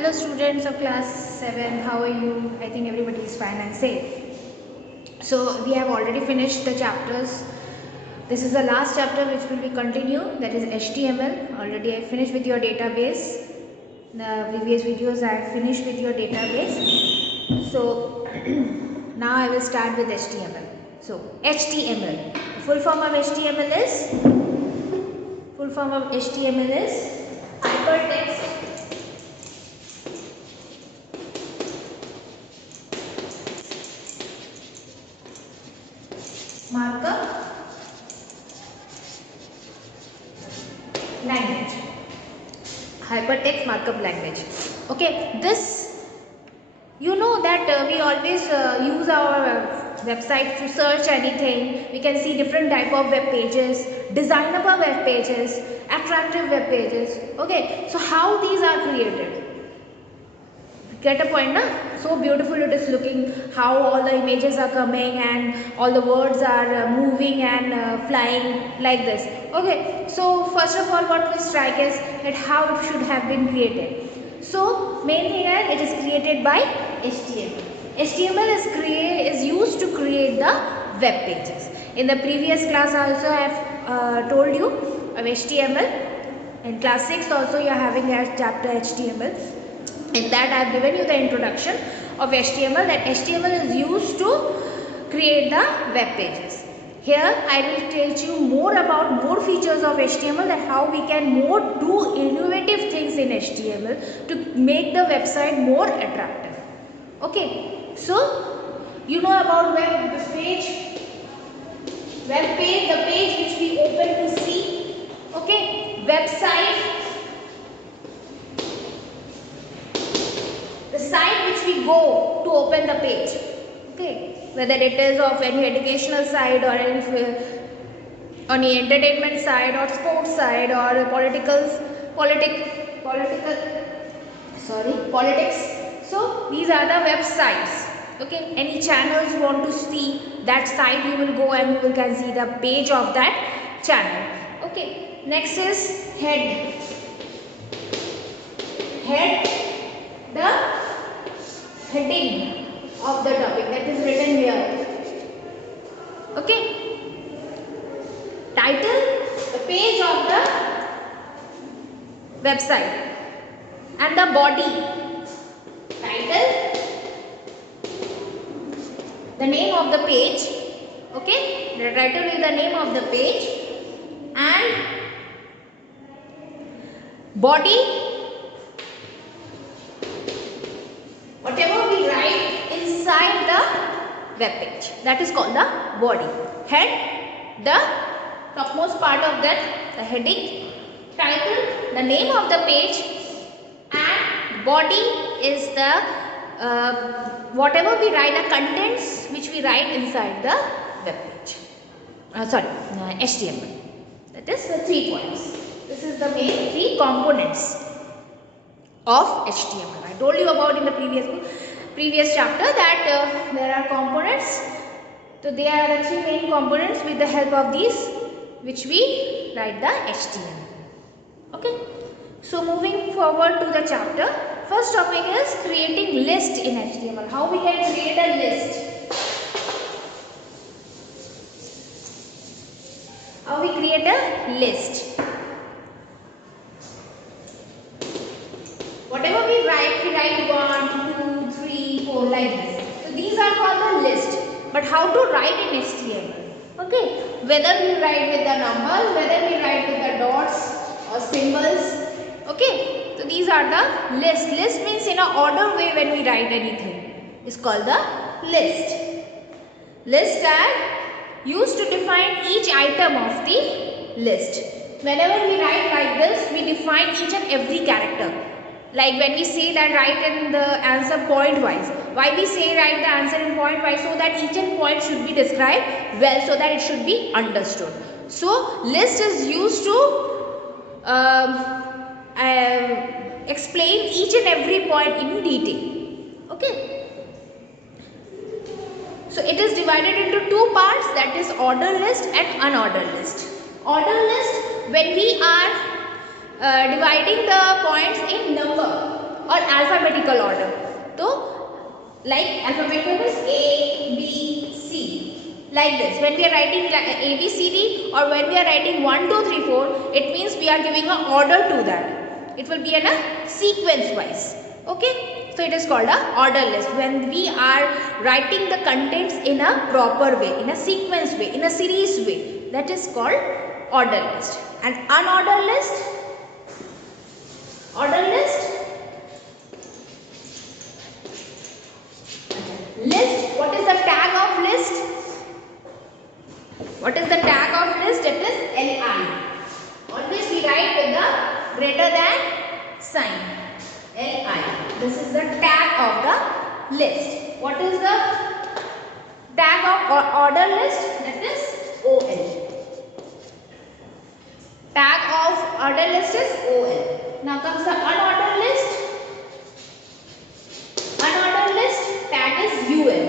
Hello students of class 7, how are you? I think everybody is fine and safe. So we have already finished the chapters. This is the last chapter which will be continued, that is HTML. Already I finished with your database. The previous videos I have finished with your database. So now I will start with HTML. So HTML. The full form of HTML is hypertext markup language. Hypertext markup language. Okay, this you know that we always use our website to search anything. We can see different type of web pages, designable web pages, attractive web pages. Okay, so how these are created? Get a point, na? So beautiful it is looking, how all the images are coming and all the words are moving and flying like this. Okay, so first of all what we strike is that how it should have been created. So main thing is it is created by HTML. HTML is used to create the web pages. In the previous class also I have told you of HTML. In class 6 also you are having a chapter HTML. In that I have given you the introduction of HTML, that HTML is used to create the web pages. Here I will tell you more about more features of HTML, that how we can do innovative things in HTML to make the website more attractive. Okay, so you know about web page, the page which we open to see. Okay, website, the site which we go to open the page. Okay, whether it is of any educational site or any entertainment site or sports site or politics. So these are the websites. Okay, any channels you want to see, that site you will go and you can see the page of that channel. Okay, next is head, the heading of the topic that is written here. Okay, title, the page of the website, and the body, title, the name of the page. Okay, the title is the name of the page, and body, whatever we write inside the web page, that is called the body. Head, the topmost part of that, the heading, title, the name of the page, and body is the whatever we write, the contents which we write inside the web page. HTML. That is the 3 points. This is the main 3 components of HTML. I told you about in the previous chapter that there are components. So they are the 3 main components. With the help of these which we write the HTML. Okay. So moving forward to the chapter, first topic is creating list in HTML. How we can create a list? How we create a list? Whatever we write 1, 2, 3, 4 like this. So these are called the list. But how to write in HTML? Okay. Whether we write with the numbers, whether we write with the dots or symbols. Okay. So these are the list. List means in an order way when we write anything. It's called the list. List are used to define each item of the list. Whenever we write like this, we define each and every character. Like when we say that write in the answer point wise. Why we say write the answer in point wise? So that each and point should be described well, so that it should be understood. So list is used to explain each and every point in detail. Okay. So it is divided into 2 parts, that is order list and unordered list. Order list, when we are dividing the points in number or alphabetical order. So like alphabetical is A, B, C, like this. When we are writing A, B, C, D, or when we are writing 1, 2, 3, 4, it means we are giving an order to that. It will be in a sequence wise. Okay, so it is called a order list. When we are writing the contents in a proper way, in a sequence way, in a series way, that is called order list. And unordered list, order list, list. What is the tag of list? What is the tag of list? It is LI. Always we write with the greater than sign. LI. This is the tag of the list. What is the tag of order list? That is OL. Tag of order list is OL. Now comes the unordered list. Unordered list tag is UL.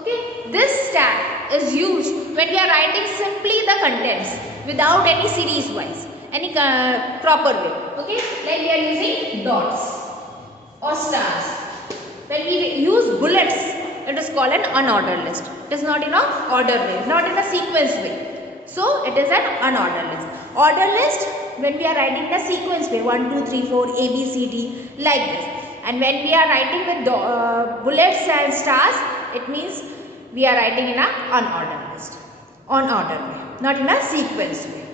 Okay, this tag is used when we are writing simply the contents without any series wise, any proper way. Okay, like we are using dots or stars. When we use bullets, it is called an unordered list. It is not in a order way, not in a sequence way. So it is an unordered list. Order list, when we are writing the sequence way, 1, 2, 3, 4, A, B, C, D, like this. And when we are writing with bullets and stars, it means we are writing in a unordered list, unordered way, not in a sequence way.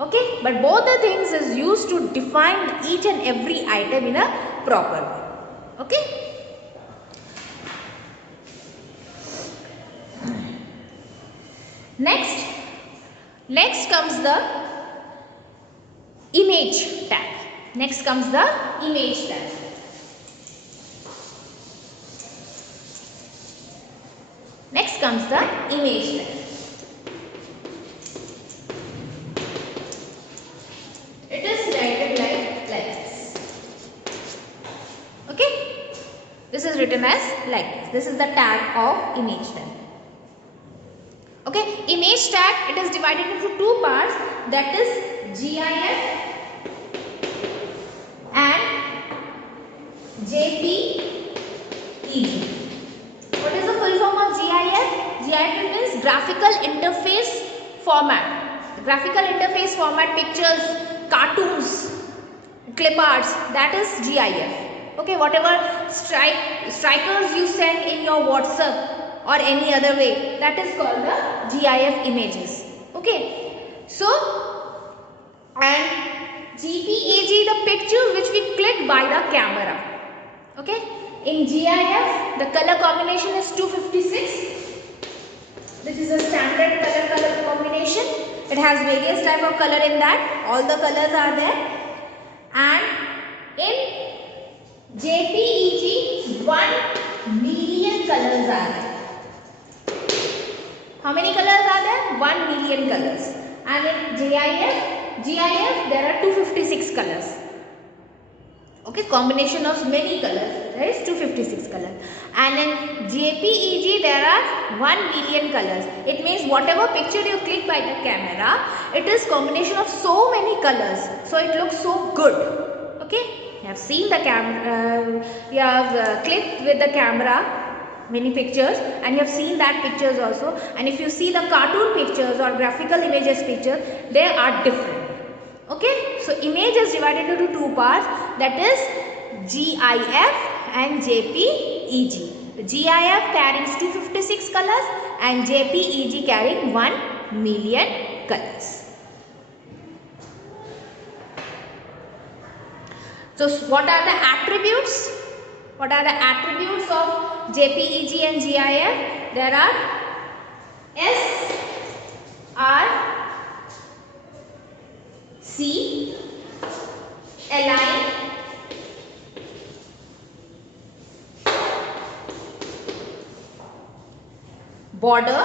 Okay, but both the things is used to define each and every item in a proper way. Okay. Next comes the image tag. Next comes the image tag. Next comes the image tag. It is written like this. Okay. This is written as like this. This is the tag of image tag. Okay. Image tag, it is divided into two parts, that is GIF and JPEG. What is the full form of GIF? GIF means graphical interface format. Graphical interface format, pictures, cartoons, clip arts, that is GIF. Okay, whatever strikers you send in your WhatsApp or any other way, that is called the GIF images. Okay, so and JPEG, the picture which we click by the camera. Okay, in GIF the color combination is 256. This is a standard color combination. It has various type of color in that. All the colors are there. And in JPEG 1 million colors are there. How many colors are there? 1 million colors. And in GIF there are 256 colors. Okay, combination of many colors. There is 256 colors. And in JPEG there are 1 million colors. It means whatever picture you click by the camera, it is combination of so many colors. So it looks so good. Okay, you have seen the camera, you have clicked with the camera many pictures and you have seen that pictures also, and if you see the cartoon pictures or graphical images pictures, they are different. Okay, so image is divided into two parts, that is GIF and JPEG. The GIF carries 256 colors and JPEG carrying 1 million colors. So what are the attributes? What are the attributes of JPEG and GIF? There are S, R, C, Li, border,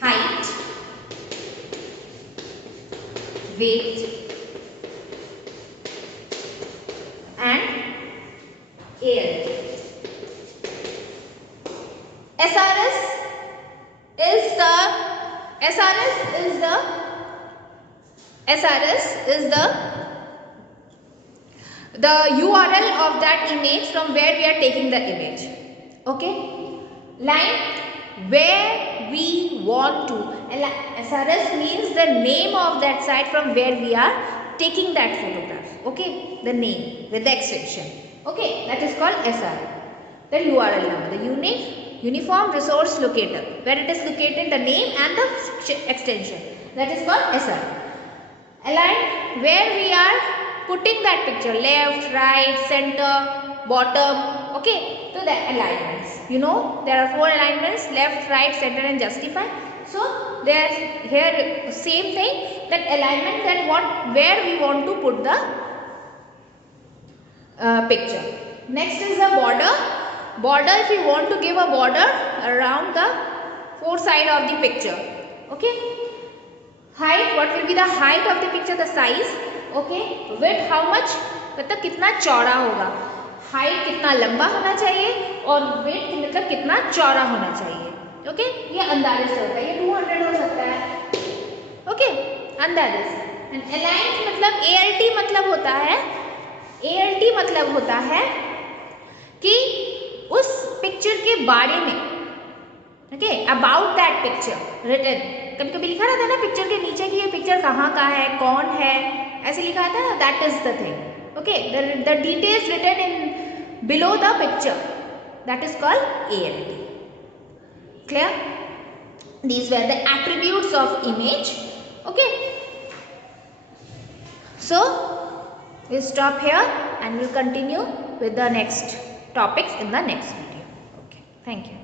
height, weight, and AL. SRS is the SRS is the URL of that image from where we are taking the image. Okay, line where we want to. SRS means the name of that site from where we are taking that photograph. Okay, the name with the extension. Okay, that is called SRL. The URL number, the uniform resource locator, where it is located, the name and the extension, that is called SRL. Align where we are putting that picture, left, right, center, bottom. Okay, so the alignments, you know there are 4 alignments: left, right, center and justify. So there here same thing, that alignment, that where we want to put the picture. Next is the border. Border, if you want to give a border around the 4 side of the picture. Okay. Height, what will be the height of the picture, the size. Okay. Width, how much, मतलब कितना चौड़ा होगा. Height कितना लंबा होना चाहिए और width मतलब कितना चौड़ा होना चाहिए. ओके, ये अंदाजे से होता है. ये 200 हो सकता है. ओके, अंदाजे से. एंड अलाइन मतलब ALT मतलब होता है, ALT मतलब होता है कि उस पिक्चर के बारे में, okay, about that picture written. कभी कभी लिखा रहता है ना पिक्चर के नीचे कि ये पिक्चर कहाँ का है, कौन है, ऐसे लिखा रहता है. That is the thing. Okay, the details written in below the picture, that is called ALT. Clear? These were the attributes of image. Okay, so we'll stop here and we'll continue with the next topics in the next video. Okay, thank you.